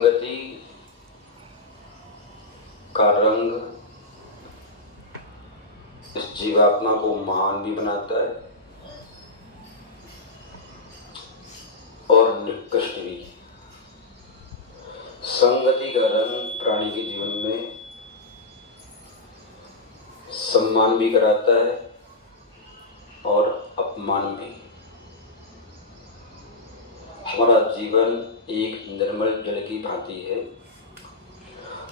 गति का रंग इस जीवात्मा को महान भी बनाता है और निकृष्ट भी। संगति का रंग प्राणी के जीवन में सम्मान भी कराता है और अपमान भी। हमारा जीवन एक निर्मल जल की भांति है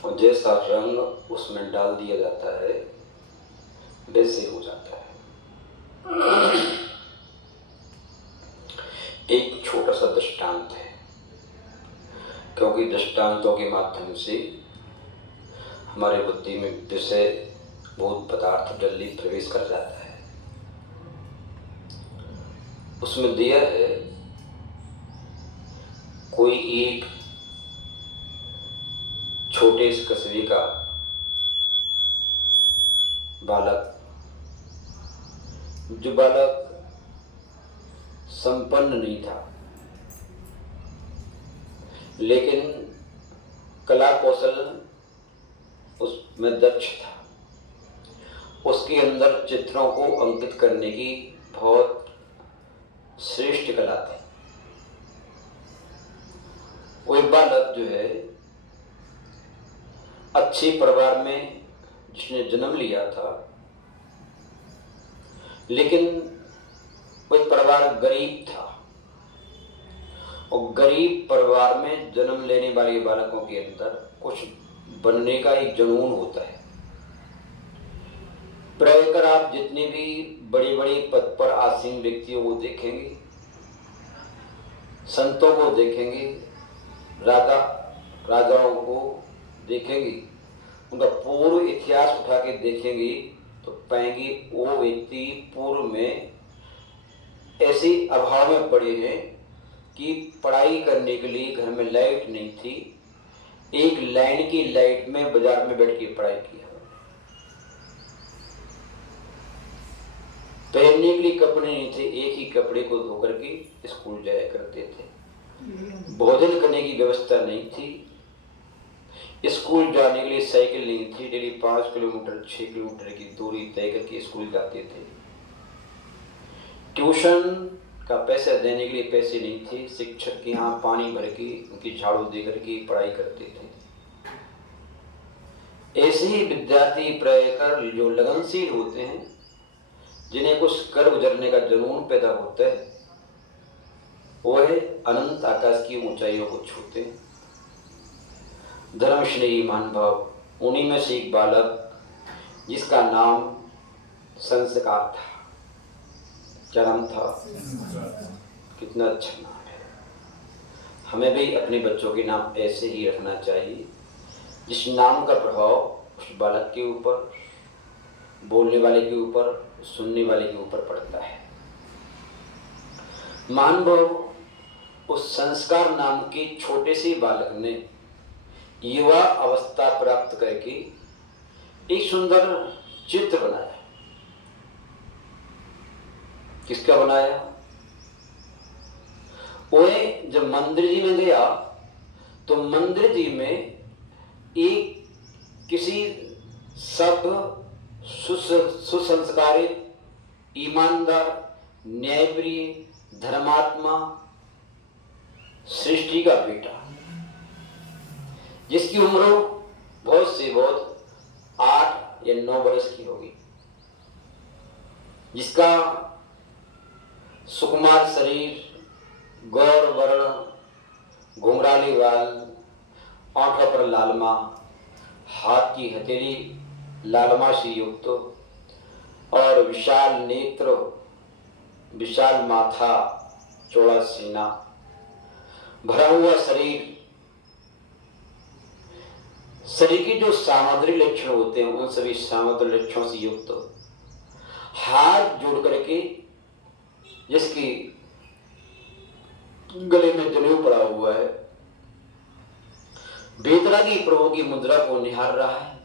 और जैसा रंग उसमें डाल दिया जाता है वैसे हो जाता है। एक छोटा सा दृष्टांत है, क्योंकि दृष्टांतों के माध्यम से हमारे बुद्धि में विषय भूत पदार्थ जल्दी प्रवेश कर जाता है। उसमें दिया है कोई एक छोटे से कस्बे का बालक, जो बालक संपन्न नहीं था लेकिन कला कौशल उसमें दक्ष था। उसके अंदर चित्रों को अंकित करने की बहुत श्रेष्ठ कला थी। वो एक बालक जो है अच्छे परिवार में जिसने जन्म लिया था, लेकिन वो परिवार गरीब था और गरीब परिवार में जन्म लेने वाले बालकों के अंदर कुछ बनने का एक जुनून होता है। प्रायकर आप जितने भी बड़े बड़े पद पर आसीन व्यक्तियों को देखेंगे, संतों को देखेंगे, राजाओं को देखेंगे, उनका पूर्व इतिहास उठा के देखेंगे तो पाएंगे वो व्यक्ति पूर्व में ऐसे अभाव में पड़े हैं कि पढ़ाई करने के लिए घर में लाइट नहीं थी। एक लाइन की लाइट में बाजार में बैठ के पढ़ाई किया। पहनने के लिए कपड़े नहीं थे, एक ही कपड़े को धो करके स्कूल जाया करते थे। भोजन करने की व्यवस्था नहीं थी। स्कूल जाने के लिए साइकिल नहीं थी। डेली 5 किलोमीटर 6 किलोमीटर की दूरी तय करके स्कूल जाते थे। ट्यूशन का पैसा देने के लिए पैसे नहीं थे। शिक्षक के यहाँ पानी भर के उनकी झाड़ू दे करके पढ़ाई करते थे। ऐसे ही विद्यार्थी प्रायकर जो लगनशील होते हैं, जिन्हें कुछ कर गुजरने का जुनून पैदा होता है, वो है अनंत आकाश की ऊंचाइयों को छूते हैं। धर्म स्नेही महानुभाव, उन्हीं में से एक बालक जिसका नाम संस्कार था। क्या नाम था? कितना अच्छा नाम है। हमें भी अपने बच्चों के नाम ऐसे ही रखना चाहिए जिस नाम का प्रभाव उस बालक के ऊपर, बोलने वाले के ऊपर, सुनने वाले के ऊपर पड़ता है। महानुभाव, उस संस्कार नाम के छोटे से बालक ने युवा अवस्था प्राप्त करके एक सुंदर चित्र बनाया। किसका बनाया? वह जब मंदिर जी में गया तो मंदिर जी में एक किसी सभ्य, सुसंस्कारित, ईमानदार, न्यायप्रिय, धर्मात्मा, सृष्टि का बेटा, जिसकी उम्र बहुत से बहुत 8 या 9 वर्ष की होगी, जिसका सुकुमार शरीर, गौर वर्ण, घुंघराले बाल, आंखों पर लालमा, हाथ की हथेली लालमा से युक्त और विशाल नेत्र, विशाल माथा, चौड़ा सीना, भरा हुआ शरीर के जो सामग्री लक्षण होते हैं उन सभी सामग्री लक्षणों से युक्त, हाथ जोड़ करके जिसकी गले में जनेऊ पड़ा हुआ है, बेतरागी प्रभु की मुद्रा को निहार रहा है।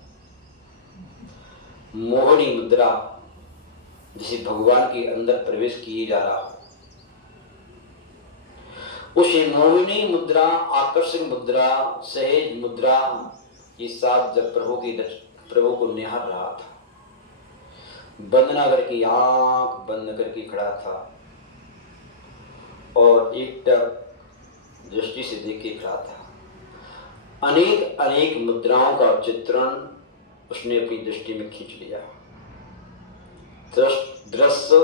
मोहनी मुद्रा, जिसे भगवान के अंदर प्रवेश किए जा रहा हो। उस मोहिनी मुद्रा, आकर्षक मुद्रा, सहज मुद्रा के साथ जब प्रभु को निहार रहा था, वंदना करके आंख बंद करके खड़ा था और एकटक दृष्टि से देख के खड़ा था। अनेक अनेक मुद्राओं का चित्रण उसने अपनी दृष्टि में खींच लिया। दृश्य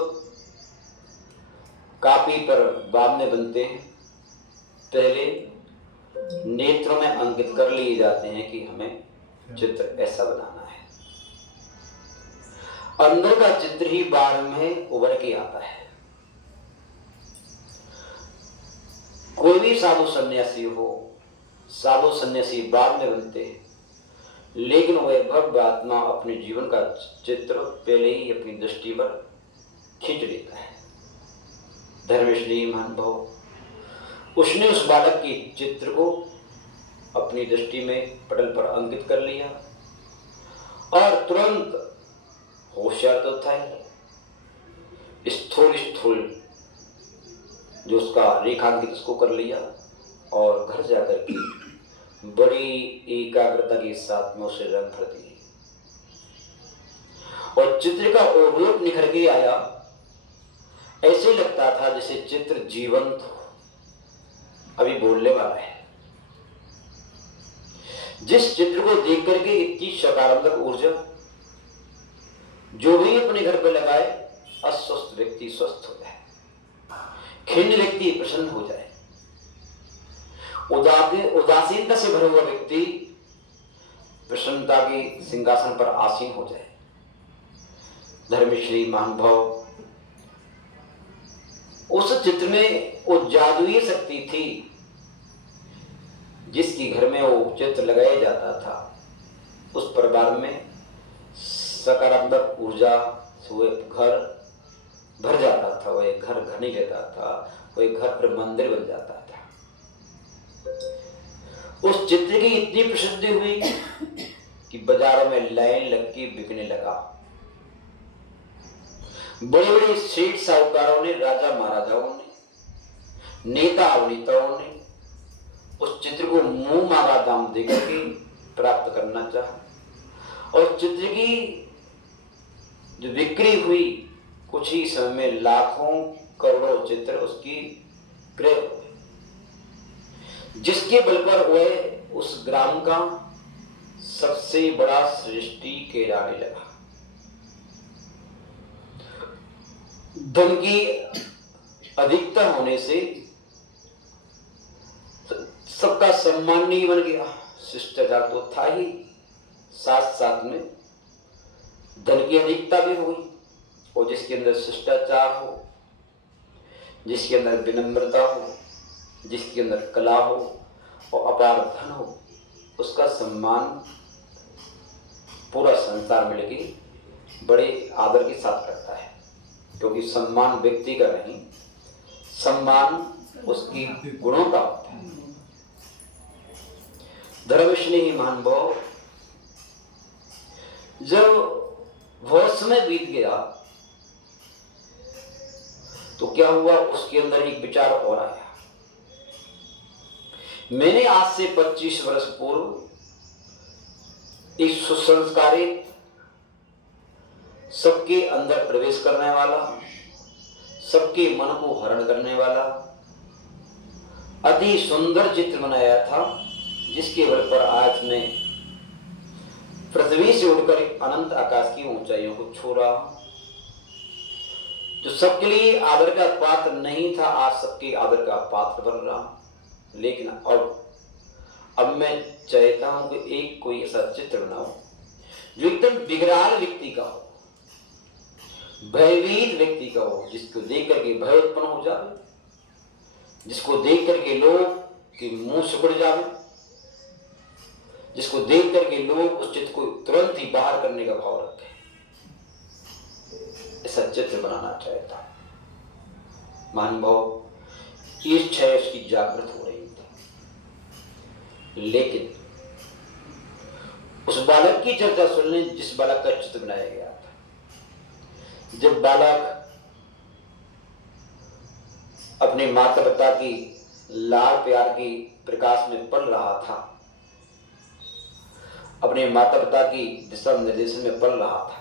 कापी पर बाद में बनते हैं, पहले नेत्रों में अंकित कर लिए जाते हैं कि हमें चित्र ऐसा बनाना है। अंदर का चित्र ही बाद में उभर के आता है। कोई भी साधु सन्यासी हो, साधु सन्यासी बाद में बनते हैं, लेकिन वह भव्य आत्मा अपने जीवन का चित्र पहले ही अपनी दृष्टि पर खींच लेता है। धर्मश्री महानुभव उसने उस बालक के चित्र को अपनी दृष्टि में पटल पर अंकित कर लिया और तुरंत होशियार तो था ही, स्थूल स्थूल जो उसका रेखांकित उसको कर लिया और घर जाकर के बड़ी एकाग्रता के साथ में उसे रंग भर दिए और चित्र का रूप निखर के आया। ऐसे लगता था जैसे चित्र जीवंत हो, अभी बोलने वाला है। जिस चित्र को देख करके इतनी सकारात्मक ऊर्जा, जो भी अपने घर पर लगाए, अस्वस्थ व्यक्ति स्वस्थ हो जाए, खिन्न व्यक्ति प्रसन्न हो जाए, उदासीनता से भरा हुआ व्यक्ति प्रसन्नता के सिंहासन पर आसीन हो जाए। धर्मश्री महानुभव उस चित्र में वो जादुई शक्ति थी जिसकी घर में वो चित्र लगाया जाता था। उस परिवार में सकारात्मक ऊर्जा से वह घर भर जाता था, वह घर घनी रहता था, वह घर पर मंदिर बन जाता था। उस चित्र की इतनी प्रसिद्धि हुई कि बाजारों में लाइन लग के बिकने लगा। बड़े बड़े सेठ साहूकारों ने, राजा महाराजाओं ने, नेता अभिनेताओं ने उस चित्र को मुंह मांगा दाम देकर के प्राप्त करना चाहा और चित्र की जो बिक्री हुई, कुछ ही समय में लाखों करोड़ों चित्र उसकी क्रय हो गए, जिसके बल पर वह उस ग्राम का सबसे बड़ा सृष्टि कहलाने लगा। धन की अधिकता होने से सबका सम्मान नहीं बन गया, शिष्टाचार तो था ही, साथ साथ में धन की अधिकता भी हुई और जिसके अंदर शिष्टाचार हो, जिसके अंदर विनम्रता हो, जिसके अंदर कला हो और अपार धन हो, उसका सम्मान पूरा संसार मिलके बड़े आदर के साथ करता है। क्योंकि सम्मान व्यक्ति का नहीं, सम्मान उसकी गुणों का होता है। धर्मश्री महानुभव जब बहुत समय बीत गया तो क्या हुआ, उसके अंदर एक विचार और आया। मैंने आज से 25 वर्ष पूर्व एक सुसंस्कारित, सबके अंदर प्रवेश करने वाला, सबके मन को हरण करने वाला अति सुंदर चित्र बनाया था, जिसके बल पर आज मैं पृथ्वी से उड़कर अनंत आकाश की ऊंचाइयों को छू रहा हूं। जो सबके लिए आदर का पात्र नहीं था, आज सबके आदर का पात्र बन रहा हूं। लेकिन अब मैं चाहता हूं कि एक कोई ऐसा चित्र बनाऊं जो एकदम विकराल व्यक्ति का हो, भयभीत व्यक्ति का हो, जिसको देख करके भय उत्पन्न हो जाए, जिसको देख करके लोग के मुंह सिकुड़ जाए, जिसको देख करके लोग उस चित्र को तुरंत ही बाहर करने का भाव रखें। ऐसा चित्र बनाना चाहता महानुभव, इच्छा उसकी जागृत हो रही थी। लेकिन उस बालक की चर्चा सुनने, जिस बालक का चित्र बनाया गया था, जब बालक अपने माता पिता की लाड़ प्यार की प्रकाश में पल रहा था, अपने माता पिता की दिशा निर्देशन में पल रहा था।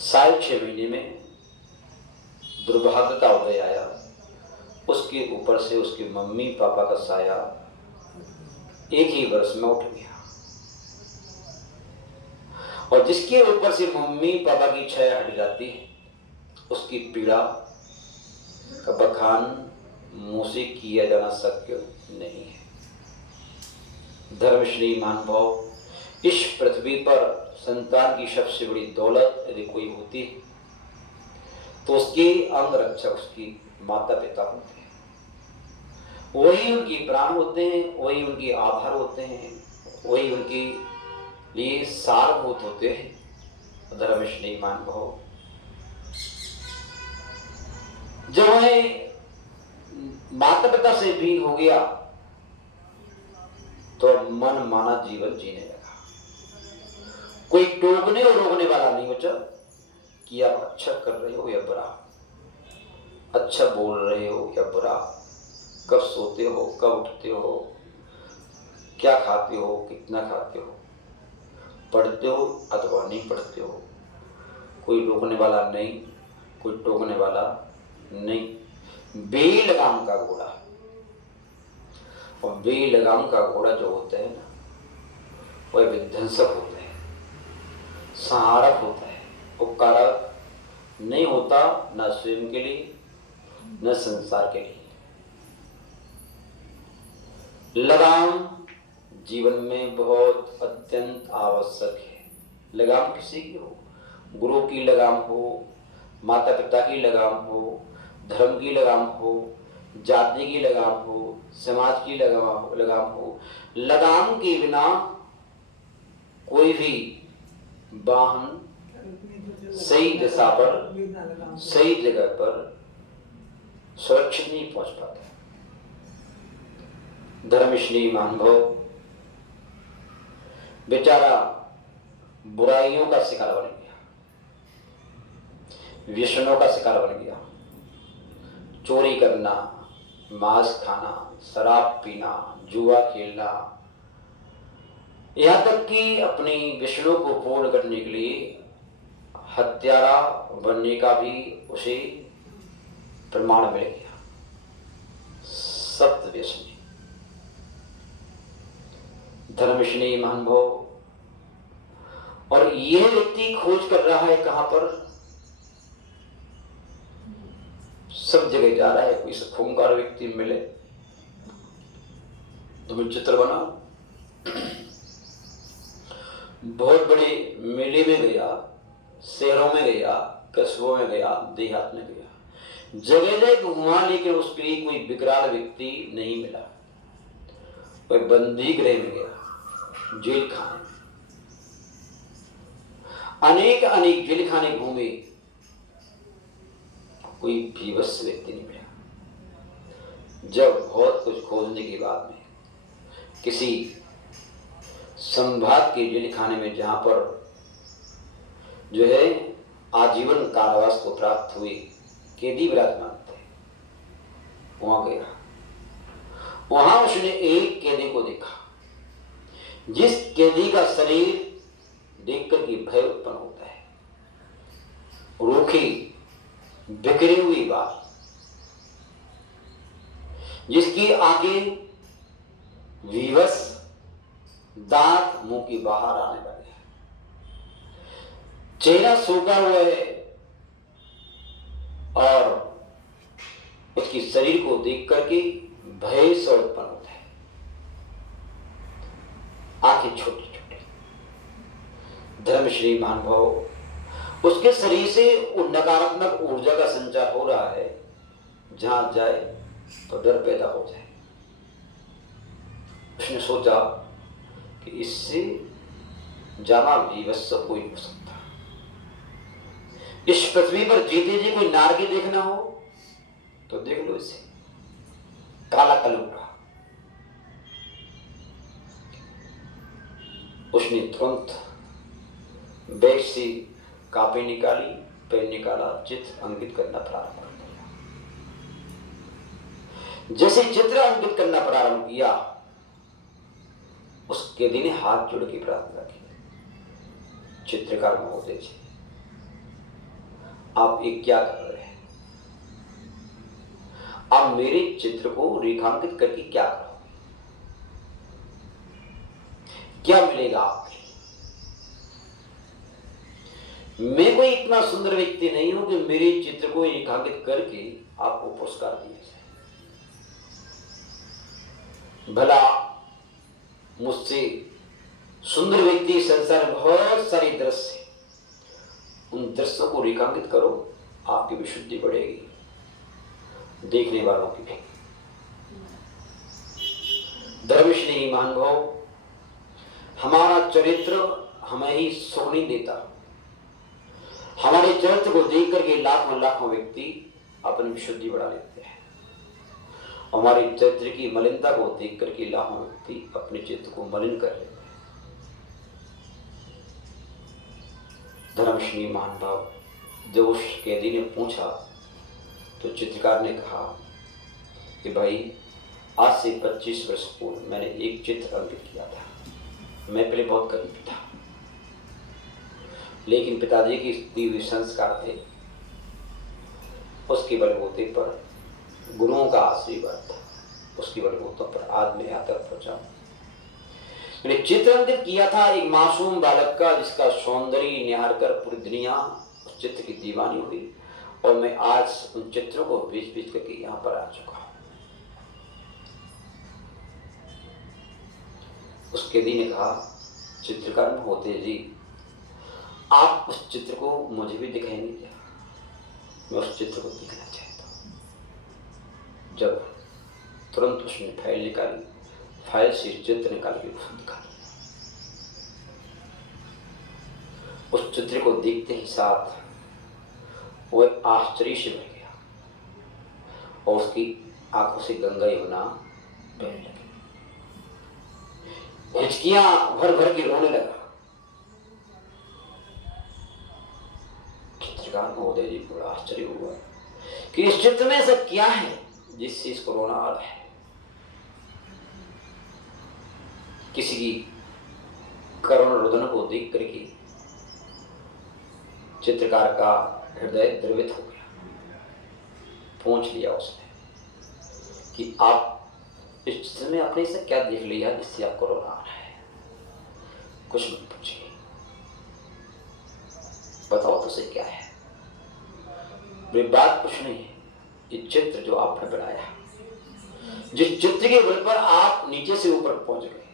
6.5 महीने में दुर्भाग्य का उदय आया। उसके ऊपर से उसके मम्मी पापा का साया एक ही वर्ष में उठ गया, और जिसके ऊपर से मम्मी पापा की छाया हट जाती है, उसकी पीड़ा का बखान मुंह से किया जाना शक्य नहीं है। धर्मश्री महानुभाव, इस पृथ्वी पर संतान की सबसे बड़ी दौलत यदि कोई होती है तो उसके अंग रक्षक उसकी माता पिता होते हैं। वही उनकी प्राण होते हैं, वही उनके आधार होते हैं, वही उनके लिए सारभूत होते हैं। धर्मश्री महानुभाव, जब उन्हें माता पिता से भी हो गया तो मन माना जीवन जीने लगा। कोई टोकने और रोकने वाला नहीं बचा कि आप अच्छा कर रहे हो या बुरा, अच्छा बोल रहे हो या बुरा, कब सोते हो, कब उठते हो, क्या खाते हो, कितना खाते हो, पढ़ते हो अथवा नहीं पढ़ते हो। कोई रोकने वाला नहीं, कोई टोकने वाला नहीं। बेलगाम का घोड़ा, और बेलगाम का घोड़ा जो होता है ना, वह विध्वंसक होता है, संहारक होता है, उपकारक नहीं होता, न स्वयं के लिए न संसार के लिए। लगाम जीवन में बहुत अत्यंत आवश्यक है। लगाम किसी की हो, गुरु की लगाम हो, माता पिता की लगाम हो, धर्म की लगाम हो, जाति की लगाम हो, समाज की लगाम हो। लगाम के बिना कोई भी वाहन सही दिशा पर, सही जगह पर सुरक्षित नहीं पहुंच पाता। धर्मश्री महानुभाव, बेचारा बुराइयों का शिकार बन गया, व्यसनों का शिकार बन गया। चोरी करना, मांस खाना, शराब पीना, जुआ खेलना, यहाँ तक कि अपनी व्यसनों को पूर्ण करने के लिए हत्यारा बनने का भी उसे प्रमाण मिल गया। सप्त व्यसनी। धर्मश्री महानुभाव, और यह व्यक्ति खोज कर रहा है कहां पर? सब जगह जा रहा है, कोई खूंखार व्यक्ति मिले तो मैं चित्र बनाओ। बहुत बड़े मेले में गया, शहरों में गया, कस्बों में गया, देहात में गया, जगह जगह घुमा, लेकिन उसके लिए कोई विकराल व्यक्ति नहीं मिला। कोई बंदी गृह में गया, जेल खाने, अनेक अनेक जेल खाने घूमे, कोई भीवश व्यक्ति नहीं मिला। जब बहुत कुछ खोजने के बाद में किसी संभाग के जेल खाने में, जहां पर जो है आजीवन कारावास को प्राप्त हुए कैदी विराजमान थे, वहां गया। वहां उसने एक कैदी को देखा, जिस कैदी का शरीर देखकर के भय उत्पन्न होता है। रूखी बिखरी हुई बाल, जिसकी आंखें विवश, दांत मुंह की बाहर आने लगे, चेहरा सूखा हुआ है, और उसकी शरीर को देख करके भय से उत्पन्न होता है। आंखें छोटी छोटी। धर्मश्री महानुभाव, उसके शरीर से वो नकारात्मक ऊर्जा का संचार हो रहा है, जहां जाए तो डर पैदा हो जाए। उसने सोचा कि इससे जाना विवश कोई हो सकता। इस पृथ्वी पर जीते जी कोई नारकी देखना हो तो देख लो इसे, काला कलूटा। उसने तुरंत बैग से कापी निकाली, पेन निकाला, चित्र अंकित करना प्रारंभ कर दिया। जैसे चित्र अंकित करना प्रारंभ किया, उसके दिन हाथ जोड़ के प्रार्थना की, चित्रकार महोदय जी, आप ये क्या कर रहे हैं? आप मेरे चित्र को रेखांकित करके क्या करोगे? क्या मिलेगा आपको? मैं कोई इतना सुंदर व्यक्ति नहीं हूं कि मेरे चित्र को रेखांकित करके आपको पुरस्कार दिया जाए। भला मुझसे सुंदर व्यक्ति संसार में बहुत सारे दृश्य, उन दृश्यों को रेखांकित करो, आपकी विशुद्धि बढ़ेगी, देखने वालों की भी। धर्मश्रेणी महानुभाव, हमारा चरित्र हमें ही सुख नहीं देता। हमारे चरित्र को देख करके लाखों लाखों व्यक्ति अपनी विशुद्धि बढ़ा लेते हैं। हमारे चरित्र की मलिनता को देख करके लाखों व्यक्ति अपने चित्र को मलिन कर लेते हैं। धर्मश्री महानुभाव, जब उस कैदी ने पूछा तो चित्रकार ने कहा कि भाई, आज से 25 वर्ष पूर्व मैंने एक चित्र अंकित किया था। मैं पहले बहुत गरीब था, लेकिन पिताजी की दी हुई संस्कार थे, उसके बलबूते पर, गुरुओं का आशीर्वाद था, उसके बलबूतों पर आज मैं यहाँ तक पहुंचा। मैंने चित्र अंकित किया था एक मासूम बालक का, जिसका सौंदर्य निहार कर पूरी दुनिया उस चित्र की दीवानी हुई, और मैं आज उन चित्रों को बेच बेच करके यहाँ पर आ चुका हूँ। उसके दी ने कहा, चित्रकार महोदय जी, आप उस चित्र को मुझे भी दिखाएंगे क्या? मैं उस चित्र को दिखना चाहता हूँ। जब तुरंत उसने फाइल निकाली, फाइल से चित्र निकाल के उसको दिखा दिया। उस चित्र को देखते ही साथ वह आश्चर्य से भर गया और उसकी आंखों से गंगा यमुना बहने लगी। हिचकियां भर भर के रोने लगा। चित्रकार महोदय जी बड़ा आश्चर्य हुआ कि इस चित्र में ऐसा क्या है जिससे इसको रोना आ रहा है। किसी की करुण रुदन को देख करके चित्रकार का हृदय द्रवित हो गया। पूछ लिया उसने कि आप इस चित्र में आपने इसे क्या देख लिया जिससे आपको रोना आ रहा है? कुछ मत पूछिए, बताओ तो सही क्या है। वे बात कुछ नहीं है, ये चित्र जो आपने बनाया, जिस चित्र के बल पर आप नीचे से ऊपर पहुंच गए,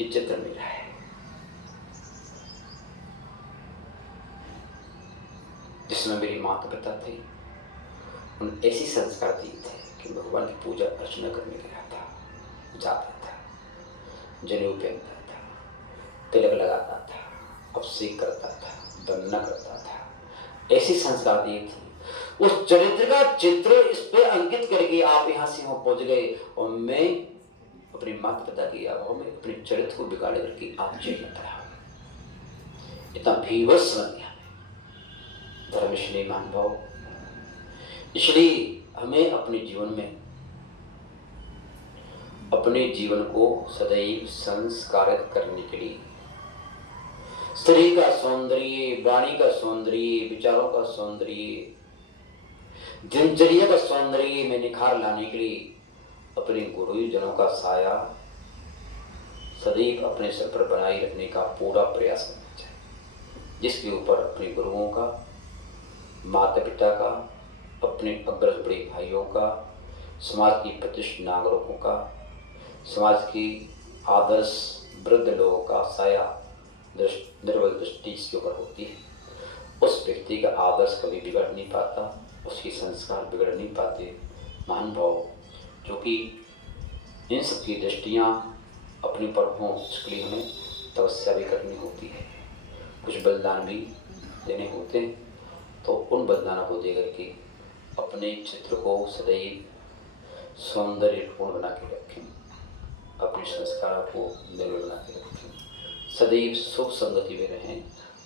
ये चित्र मेरा है। जिसमें मेरी माता पिता थे, उन ऐसी संस्कार दिए थे कि भगवान की पूजा अर्चना करने गया था, जाता था, जनेऊ पहनता था, तिलक लगाता था, अभिषेक करता था, वंदना करता था, ऐसी संस्कार दिए थे। उस चरित्र का चित्र इस पे अंकित करके आप यहाँ से वहां पहुंच गए, और मैं अपने माता पिता के अभाव में अपने चरित्र को बिगाड़ करके आप जेल में पड़ा। इतना भीवस बन गया धर्मश्री महानुभाव। इसलिए हमें अपने जीवन में अपने जीवन को सदैव संस्कारित करने के लिए शरीर का सौंदर्य, वाणी का सौंदर्य, विचारों का सौंदर्य, दिनचर्या का सौंदर्य में निखार लाने के लिए अपने गुरुजनों का साया सदैव अपने सर पर बनाए रखने का पूरा प्रयास करना चाहिए, जिसके ऊपर अपने गुरुओं का, माता पिता का, अपने अग्रज बड़े भाइयों का, समाज की प्रतिष्ठित नागरिकों का, समाज की आदर्श वृद्ध लोगों का साया निर्बल दृष्टि इसके ऊपर होती है। उस व्यक्ति का आदर्श कभी बिगड़ नहीं पाता, उसके संस्कार बिगड़ नहीं पाते। महानुभाव, जो कि इन सब की दृष्टियाँ अपने पर हों, उसके लिए हमें तपस्या भी करनी होती है, कुछ बलिदान भी देने होते हैं। तो उन बलिदानों को दे करके अपने चित्र को सदैव सौंदर्यपूर्ण बना के रखें, अपने संस्कारों को निर्मल बना के रखें, सदैव सुख संगति में रहें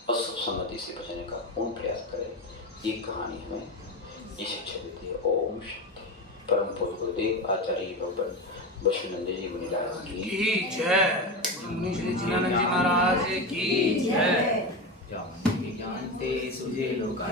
और सुख संगति से बचने का पूर्ण प्रयास करें। ये कहानी हमें ये शिक्षा देती है। ओम शांति। परम पूज्य गुरुदेव आचार्य भगवान वैष्णव जी मुनिराज की जय। मुनि श्री जिनानंद जी महाराज की जय। ज्ञान ते सुजे लोका